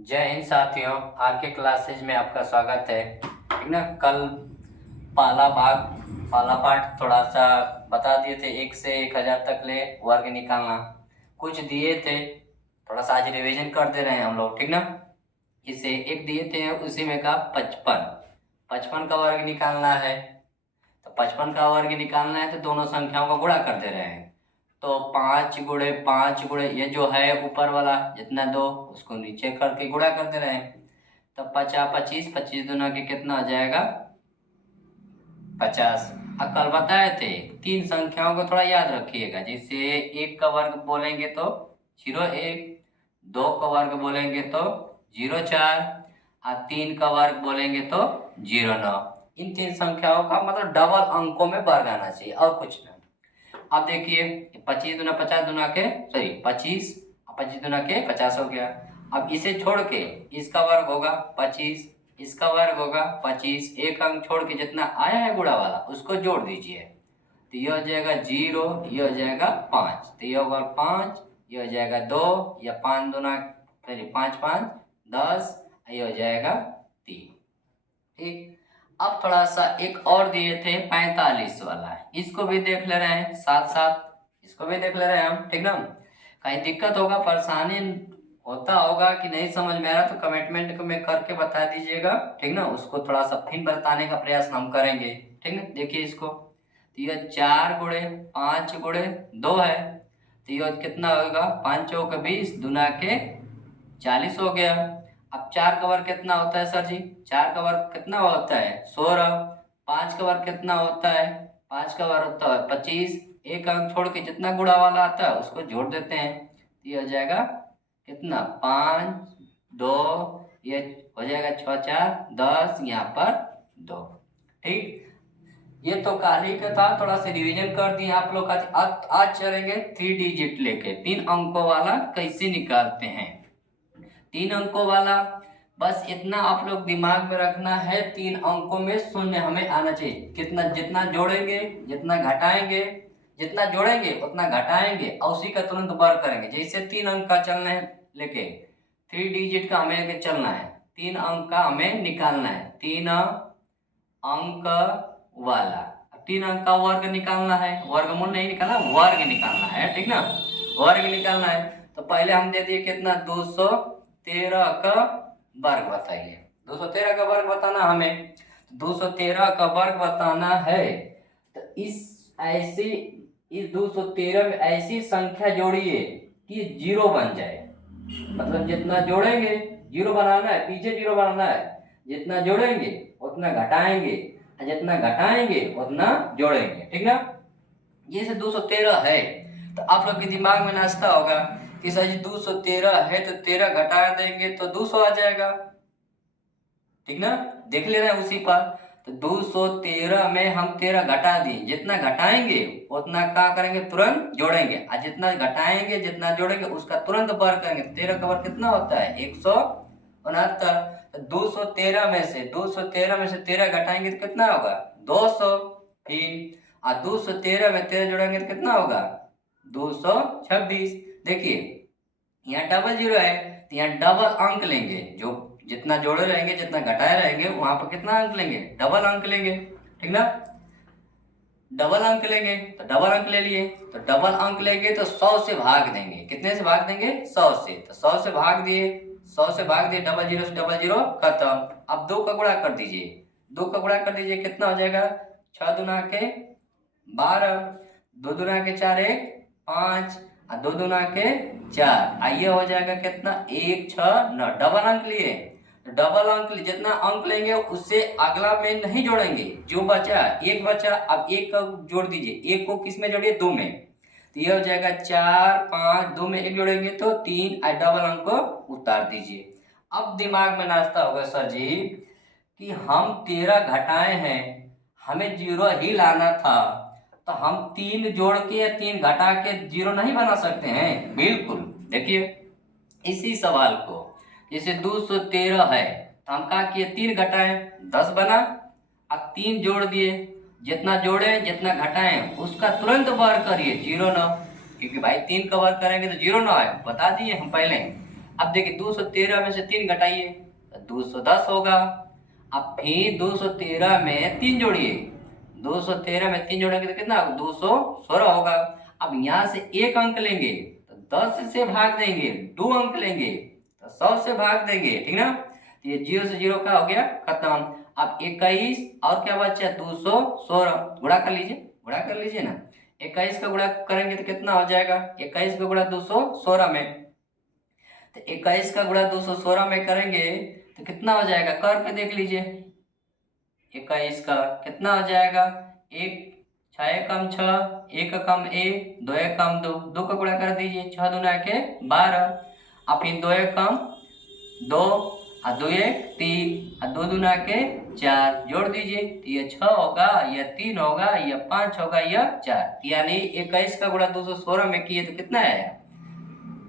जय हिंद साथियों। आर के क्लासेज में आपका स्वागत है। ठीक ना। कल पहला भाग पहला पार्ट थोड़ा सा बता दिए थे, 1 से 1000 तक ले वर्ग निकालना कुछ दिए थे। थोड़ा सा आज रिवीजन कर दे रहे हैं हम लोग। ठीक ना। इसे एक दिए थे, उसी में का 55 55 का वर्ग निकालना है। तो 55 का वर्ग निकालना है तो दोनों संख्याओं का गुणा कर दे रहे हैं। तो 5 गुणे 5 गुणे ये जो है ऊपर वाला जितना दो उसको नीचे करके गुणा कर दे रहे हैं। तो 50 25 25 दूना के कितना आ जाएगा 50। अब कल बताए थे 3 संख्याओं को थोड़ा याद रखिएगा। जैसे 1 का वर्ग बोलेंगे तो 0 1, 2 का वर्ग बोलेंगे तो 0 4 और 3 का वर्ग बोलेंगे तो 0 9। इन 3 संख्याओं का मतलब डबल अंकों में वर्ग आना चाहिए और कुछ नहीं। अब देखिए 25 दूना 50 दूना के 25 25 दूना के 50 हो गया। अब इसे छोड़ के इसका वर्ग होगा 25, इसका वर्ग होगा 25, एक अंक छोड़ के जितना आया है गुणा वाला उसको जोड़ दीजिए। तो ये हो जाएगा 0, ये हो जाएगा 5, तो ये होगा 5, ये हो जाएगा 2 या 5 दूना 5 5 10, ये हो जाएगा 3। ठीक। अब थोड़ा सा एक और दिए थे 45 वाला, इसको भी देख ले रहे हैं साथ साथ, इसको भी देख ले रहे हैं हम। ठीक ना। कहीं दिक्कत होगा परेशानी होता होगा कि नहीं समझ में आ रहा तो कमेंटमेंट में करके बता दीजिएगा। ठीक ना। उसको थोड़ा सा फिर बताने का प्रयास हम करेंगे। ठीक ना। देखिए इसको, तो ये 4 गुणे 5 गुणे 2 है। तो ये कितना होगा 5 चौक 20 दूना के 40 हो गया। अब 4 का वर्ग कितना होता है सर जी? 4 का वर्ग कितना होता है 16। 5 का वर्ग कितना होता है? 5 का वर्ग होता है 25। एक अंक छोड़ के जितना गुणा वाला आता है उसको जोड़ देते हैं। तो ये हो जाएगा कितना 5 2, ये हो जाएगा 6 4 10, यहाँ पर 2। ठीक। ये तो काली का था, थोड़ा सा रिवीजन कर दिए आप लोग। आज चलेंगे 3 डिजिट लेके 3 अंकों वाला कैसे निकालते हैं। 3 अंकों वाला बस इतना आप लोग दिमाग में रखना है, 3 अंकों में शून्य हमें आना चाहिए। कितना जितना जोड़ेंगे जितना घटाएंगे, जितना जोड़ेंगे उतना घटाएंगे और उसी का तुरंत वर्ग करेंगे। जैसे 3 अंक का चलना है लेके 3 डिजिट का हमें लेके चलना है, 3 अंक का हमें निकालना है। 3 अंक वाला 3 अंक का वर्ग निकालना है, वर्गमूल नहीं निकालना, वर्ग निकालना है। ठीक ना। वर्ग निकालना है तो पहले हम दे दिए कितना 213 का वर्ग बताइए। 213 का वर्ग बताना हमें, 213 का वर्ग बताना है। तो इस 213 में ऐसी संख्या जोड़िए कि 0 बन जाए। मतलब जितना जोड़ेंगे 0 बनाना है, पीछे 0 बनाना है। जितना जोड़ेंगे उतना घटाएंगे, जितना घटाएंगे उतना जोड़ेंगे। ठीक ना। ये से 213 है तो आप लोग के दिमाग में नाचता होगा कि सर जी 213 है तो 13 घटा देंगे तो 200 आ जाएगा। ठीक ना। देख ले रहे हैं उसी पर। तो 213 में हम 13 घटा दिए, जितना घटाएंगे उतना क्या करेंगे तुरंत जोड़ेंगे, और जितना घटाएंगे जितना जोड़ेंगे उसका तुरंत वर्ग करेंगे। 13 का वर्ग कितना होता है 169। तो 213 में से 13 घटाएंगे तो कितना होगा 200। फिर और 213 में 13 जोड़ेंगे तो कितना होगा 226। देखिए यहाँ डबल 0 है तो यहाँ डबल अंक लेंगे, जो जितना जोड़े रहेंगे जितना घटाए रहेंगे वहां पर कितना अंक लेंगे डबल अंक लेंगे। ठीक ना। डबल अंक लेंगे तो डबल अंक ले लिए, तो डबल अंक लेंगे तो 100 से भाग देंगे। कितने से भाग देंगे 100 से। तो 100 से भाग दिए, 100 से भाग दिए, डबल 0 से डबल 0 खत्म। अब 2 का गुणा कर दीजिए, 2 का गुणा कर दीजिए कितना हो जाएगा 6 दूना के 12, 2 दूना के 4 1 5 और 2 दूना के 4, आइए हो जाएगा कितना 1 6 9। डबल अंक लिए तो डबल अंक जितना अंक लेंगे उससे अगला में नहीं जोड़ेंगे, जो बचा एक बचा। अब एक का जोड़ दीजिए, एक को किस में जोड़िए 2 में। तो ये हो जाएगा 4 5, 2 में एक जोड़ेंगे तो 3, और डबल अंक को उतार दीजिए। अब दिमाग में नाचता होगा सर जी कि हम 13 घटाए हैं, हमें 0 ही लाना था, तो हम 3 जोड़ के या 3 घटा के 0 नहीं बना सकते हैं? बिल्कुल। देखिए इसी सवाल को जैसे 213 है तो हम कहा किए 3 घटाएं 10 बना, अब 3 जोड़ दिए, जितना जोड़े जितना घटाएं उसका तुरंत वर्ग करिए 0 9, क्योंकि भाई 3 का वर्ग करेंगे तो 0 9 है, बता दिए हम पहले। अब देखिए 213 में से 3 घटाइए तो 210 होगा। अब फिर 213 में 3 जोड़िए, 213 में 3 जोड़ेंगे तो कितना होगा, 216 होगा। अब यहाँ से एक अंक लेंगे तो 10 से भाग देंगे, 2 अंक लेंगे तो 100 से भाग देंगे, ठीक ना। तो ये 0 से 0 का हो गया खत्म। अब 21 और क्या बचा, 216, गुणा कर लीजिए, गुणा कर लीजिए ना। 21 का गुणा करेंगे तो कितना हो जाएगा, 21 का गुणा 216 में, तो 21 का गुणा 216 में करेंगे तो कितना हो जाएगा, करके देख लीजिए। 21 का कितना हो जाएगा, 1 6 कम 6, 1 कम 1, 2 कम 2, 2 का गुणा कर दीजिए, 6 दूना के 12, अब फिर 2 कम 2 और 2 3 और 2 दूना के 4, जोड़ दीजिए तो ये 6 होगा, यह 3 होगा, यह 5 होगा, यह 4, यानी 21 का गुणा 216 में किए तो कितना आया,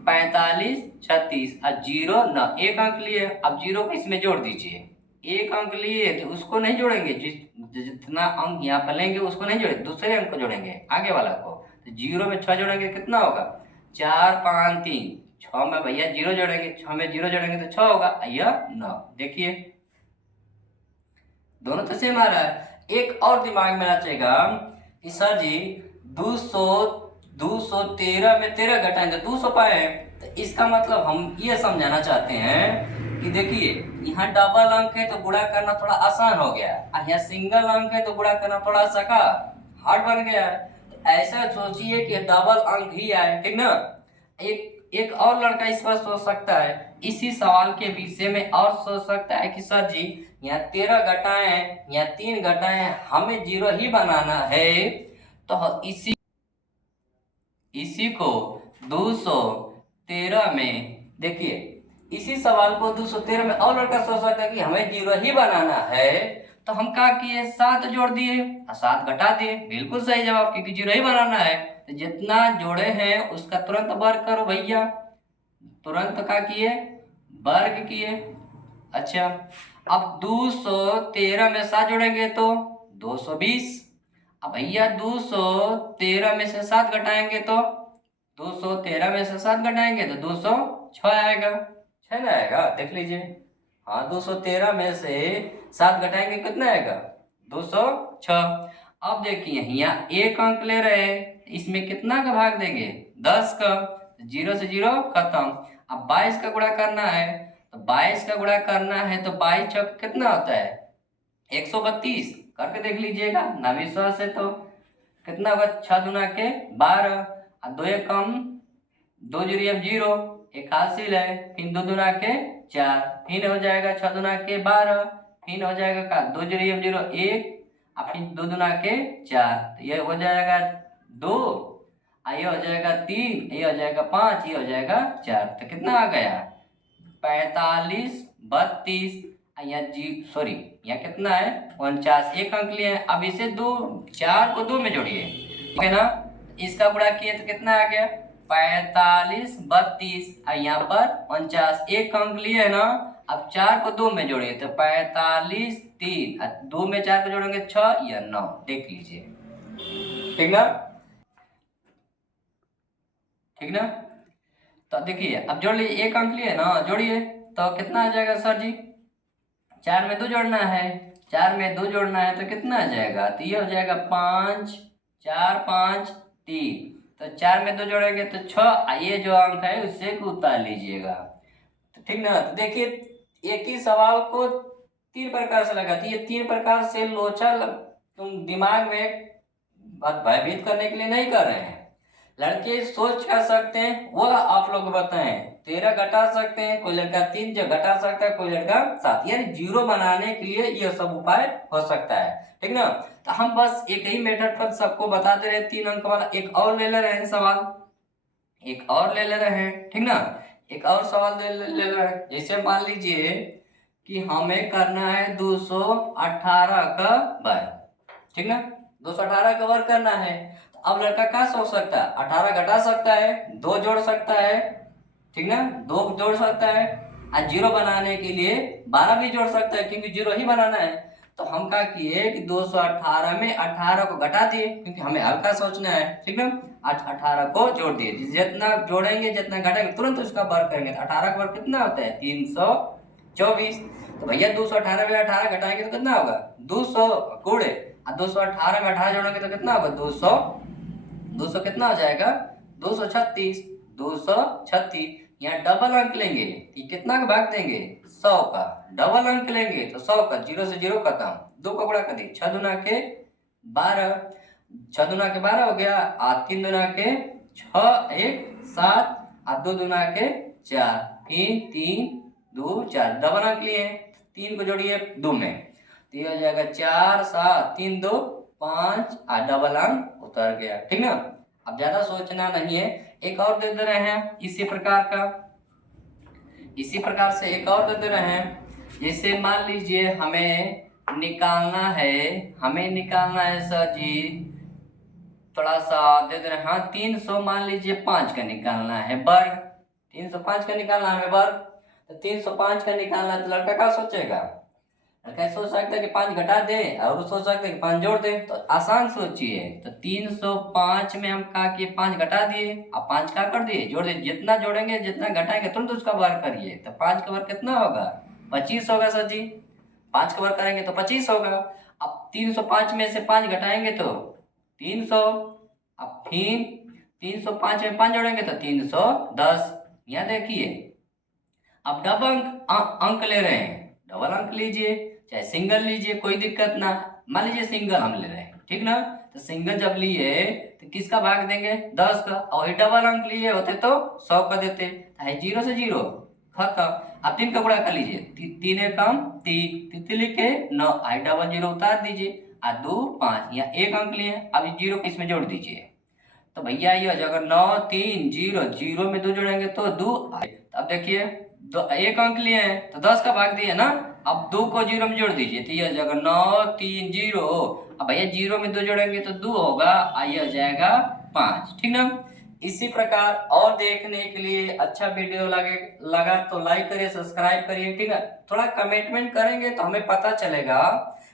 45 36 और 0 न, एक अंक लिए, अब 0 को इसमें जोड़ दीजिए। एक अंक लिए तो उसको नहीं जोड़ेंगे, जितना अंक यहाँ पर लेंगे उसको नहीं जोड़ेंगे, दूसरे अंक को जोड़ेंगे, आगे वाला को। तो 0 में 6 जोड़ेंगे कितना होगा, 4 5 3, 6 में भैया 0 जोड़ेंगे, 6 में 0 जोड़ेंगे तो 6 होगा, यह 9। देखिए दोनों तो सेम आ रहा है। एक और दिमाग में रचेगा कि सर जी 213 में 13 घटाएंगे 200 पाए, तो इसका मतलब हम ये समझाना चाहते हैं कि देखिए यहाँ डबल अंक है तो गुणा करना थोड़ा आसान हो गया, और यहाँ सिंगल अंक है तो गुणा करना थोड़ा सा का हार्ड बन गया। तो ऐसा सोचिए कि डबल अंक ही आए, ठीक ना। एक और लड़का इस पर सोच सकता है, इसी सवाल के विषय में और सोच सकता है कि सर जी यहाँ 13 घटाएं, यहाँ 3 घटाएं, हमें 0 ही बनाना है, तो इसी को 213 में देखिए, इसी सवाल को 213 में और लड़का सोच सकता है कि हमें 0 ही बनाना है, तो हम क्या किए, 7 जोड़ दिए और 7 घटा दिए, बिल्कुल सही जवाब, क्योंकि 0 ही बनाना है। तो जितना जोड़े हैं उसका तुरंत वर्ग करो भैया, तुरंत क्या किए, वर्ग किए। अच्छा अब 213 में 7 जोड़ेंगे तो 220, अब भैया 213 में से 7 घटाएंगे तो 213 में से 7 घटाएंगे तो 206 आएगा, 6 ना आएगा, देख लीजिए। हाँ 213 में से 7 घटाएंगे कितना आएगा, 206। अब देखिए यहाँ एक अंक ले रहे हैं, इसमें कितना का भाग देंगे, 10 का, 0 से 0 खत्म। अब 22 का गुणा करना है, तो 22 का गुणा करना है तो 22 चौक कितना होता है, 132, करके देख लीजिएगा ना विश्वास है तो। कितना होगा, 6 दूना के 12 और 2 कम 2 जीरो 0, 1 हासिल है, फिर 2 दूना के 4, फिर हो जाएगा 6 दूना के 12, फिर हो जाएगा का 2 जीरो 0 1 और फिर 2 दूना के 4, तो ये हो जाएगा 2, ये हो जाएगा 3, ये हो जाएगा 5, ये हो जाएगा 4, तो कितना आ गया 45 32, यहाँ जी सॉरी यहाँ कितना है 49, एक अंक लिए हैं। अब इसे 4 को 2 में जोड़िए, ठीक है ना, इसका गुणा किए तो कितना आ गया 45 32, यहाँ पर 49, एक अंक लिए है ना। अब 4 को 2 में जोड़िए तो 45 3, 2 में 4 को जोड़ेंगे 6 या 9, देख लीजिए, ठीक ना, ठीक ना। तो देखिए अब जोड़ लीजिए, एक अंक लिए ना, जोड़िए तो कितना आ जाएगा सर जी, 4 में 2 जोड़ना है, 4 में 2 जोड़ना है तो कितना आ जाएगा, तो ये हो जाएगा 5 4 5 3, तो 4 में 2 जोड़ेंगे तो 6, ये जो अंक है उससे उतार लीजिएगा, तो ठीक ना। तो देखिए एक ही सवाल को 3 प्रकार से लगाती है, 3 प्रकार से लोचा तुम दिमाग में भयभीत करने के लिए नहीं कर रहे हैं। लड़के सोच कर सकते हैं, वो आप लोग बताएं, 13 घटा सकते हैं, कोई लड़का 3 जो घटा सकता है, कोई लड़का 7, यानी 0 बनाने के लिए ये सब उपाय हो सकता है, ठीक ना। तो हम बस एक ही मेथड पर सबको बताते रहे, 3 अंक वाला एक और ले ले रहे हैं सवाल, एक और ले ले रहे हैं, ठीक ना, एक और सवाल ले रहे हैं। जैसे मान लीजिए कि हमें करना है 218 का वर्ग, ठीक ना, 218 का वर्ग करना है। अब लड़का क्या सोच सकता है, 18 घटा सकता है, 2 जोड़ सकता है, ठीक ना, 2 जोड़ सकता है, और 0 बनाने के लिए 12 भी जोड़ सकता है, क्योंकि 0 ही बनाना है। तो तो हम क्या किए कि 218 में 18 को घटा दिए, क्योंकि हमें हल्का सोचना है, ठीक ना। 18 को जोड़ दिए, जितना जोड़ेंगे जितना घटाएंगे तुरंत उसका वर्ग करेंगे, तो 18 का वर्ग कितना होता है 324। तो भैया 218 में 18 घटाएंगे तो कितना होगा 200 गुणे 218 में 18 जोड़ेंगे तो कितना होगा 200, 200 कितना हो जाएगा 236, 236। यहाँ डबल अंक लेंगे, ये कितना का भाग देंगे 100 का, डबल अंक लेंगे तो 100 का, 0 से 0 खत्म, 2 का गुणा कर दिए, 6 दूना के 12, 6 दूना के 12 हो गया, 3 दूना के 6, 1 7, 2 दूना के 4, 3 2 4, डबल अंक लिए, 3 को जोड़िए 2 में, तो ये हो जाएगा 4 7 3 2 5, डबल अंक उतर गया, ठीक ना। अब ज्यादा सोचना नहीं है, एक और दे दे रहे हैं इसी प्रकार का, इसी प्रकार से एक और दे दे रहे हैं। जैसे मान लीजिए हमें निकालना है सर जी, थोड़ा सा दे दे रहे हैं, हाँ 300 मान लीजिए 5 का निकालना है वर्ग, 305 का निकालना है वर्ग, तो 305 का निकालना है, तो लड़का क्या सोचेगा, लड़का सोच सकता है कि 5 घटा दे और सोच सकता है कि 5 जोड़ दे, तो आसान सोचिए। तो 305 में हम कहा कि 5 घटा दिए, अब 5 क्या कर दिए जोड़ दिए, जितना जोड़ेंगे जितना घटाएंगे तुरंत उसका वर्ग करिए, तो 5 का वर्ग कितना होगा 25 होगा सर जी, 5 का वर्ग करेंगे तो 25 होगा। अब 305 में से 5 घटाएंगे तो 300, अब फिर 305 में 5 जोड़ेंगे तो 310। यहाँ देखिए अब डबल अंक ले रहे हैं, डबल अंक लीजिए चाहे सिंगल लीजिए कोई दिक्कत ना, मान लीजिए सिंगल हम ले रहे हैं, ठीक ना। तो सिंगल जब लिए तो किसका भाग देंगे 10 का, और डबल अंक लिए होते तो 100 का देते, 0 से 0 खत्म। अब 3 का गुणा कर लीजिए, 3 कम 3 3 लिखे 9, डबल 0 उतार दीजिए, 2 5, यहाँ 1 अंक लिए, अब 0 को इसमें जोड़ दीजिए, तो भैया ये हो जाएगा 9 3 0, 0 में 2 जोड़ेंगे तो 2। अब देखिए 1 अंक लिए हैं तो 10 का भाग दिए ना, अब 2 को 0 में जोड़ दीजिए, तो ये हो जाएगा 9 3 0, अब भैया 0 में 2 जोड़ेंगे तो 2 होगा, ये हो जाएगा 5, ठीक ना। इसी प्रकार और देखने के लिए अच्छा वीडियो लगा तो लाइक करिए सब्सक्राइब करिए, ठीक है। थोड़ा कमेंटमेंट करेंगे तो हमें पता चलेगा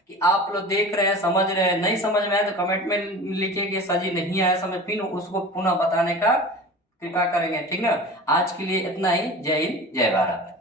कि आप लोग देख रहे हैं समझ रहे हैं, नहीं समझ में आए तो कमेंट में लिखिए कि सर जी नहीं आया समझ, फिर उसको पुनः बताने का कृपा करेंगे, ठीक ना। आज के लिए इतना ही, जय हिंद जय भारत।